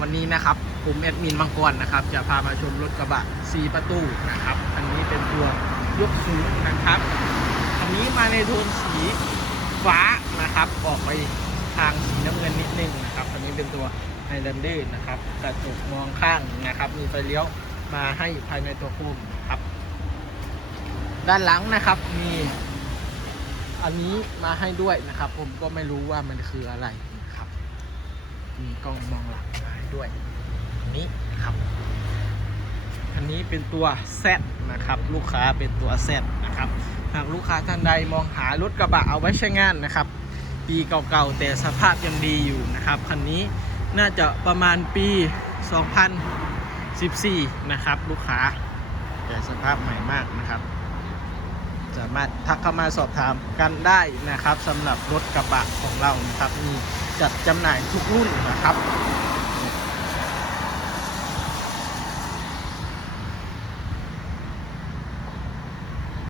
วันนี้นะครับผมแอดมินมังกรนะครับ จะพามาชมรถกระบะ 4 ประตูนะครับ อันนี้เป็นตัวยกสูงนะครับ อันนี้มาในโทนสีฟ้านะครับ ออกไปทางสีน้ำเงินนิดนึงนะครับ อันนี้เป็นตัวไฮแลนเดอร์นะครับกระจกมองข้างนะครับ มีไฟเลี้ยวมาให้ภายในตัวโคมครับ ด้านหลังนะครับมีอันนี้มาให้ด้วยนะครับ ผมก็ไม่รู้ว่ามันคืออะไรนะครับ มีกล้องมองหลัง ด้วยอันนี้นะครับอันนี้เป็นตัว Z นะครับลูกค้าเป็นตัว Z นะครับหากลูกค้าท่านใดมองหารถกระบะเอาไว้ใช้งานนะครับ ปีเก่าๆแต่สภาพยังดีอยู่นะครับคันนี้น่าจะประมาณปี 2014 นะครับลูกค้าแต่สภาพใหม่มากนะครับ สามารถทักเข้ามาสอบถามกันได้นะครับสำหรับรถกระบะของเรานะครับมีจัดจำหน่ายทุกรุ่นนะครับ